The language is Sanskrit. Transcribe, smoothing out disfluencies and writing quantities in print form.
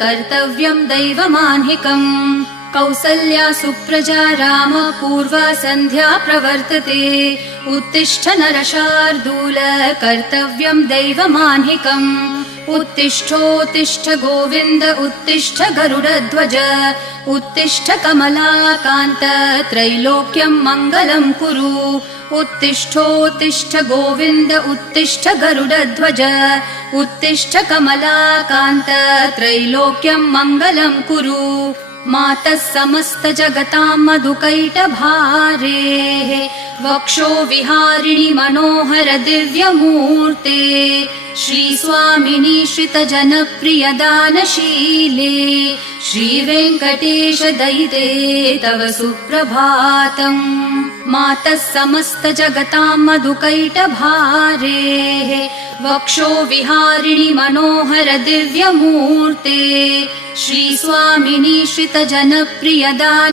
कर्तव्यम् दैवमाह्निकम् कौसल्या सुप्रजा राम पूर्वा सन्ध्या प्रवर्तते उत्तिष्ठ नरशार्दूल कर्तव्यम् दैवमाह्निकम् उत्तिष्ठोत्तिष्ठ गोविन्द उत्तिष्ठ गरुडध्वज उत्तिष्ठ कमलाकान्त त्रैलोक्यम् मङ्गलम् कुरु उत्तिष्ठोत्तिष्ठ गोविन्द उत्तिष्ठ गरुडध्वज उत्तिष्ठ कमलाकान्त त्रैलोक्यम् मङ्गलम् कुरु मातः समस्त जगताम् मधुकैटभारेः वक्षो विहारिणि मनोहर दिव्यमूर्ते श्रीस्वामिनि श्रितजनप्रिय दानशीले श्रीवेङ्कटेश दयिते तव सुप्रभातम् मातः समस्त जगताम् मधुकैटभारेः वक्षो विहारिणि मनोहर दिव्यमूर्ते श्रीस्वामिनि श्रितजनप्रिय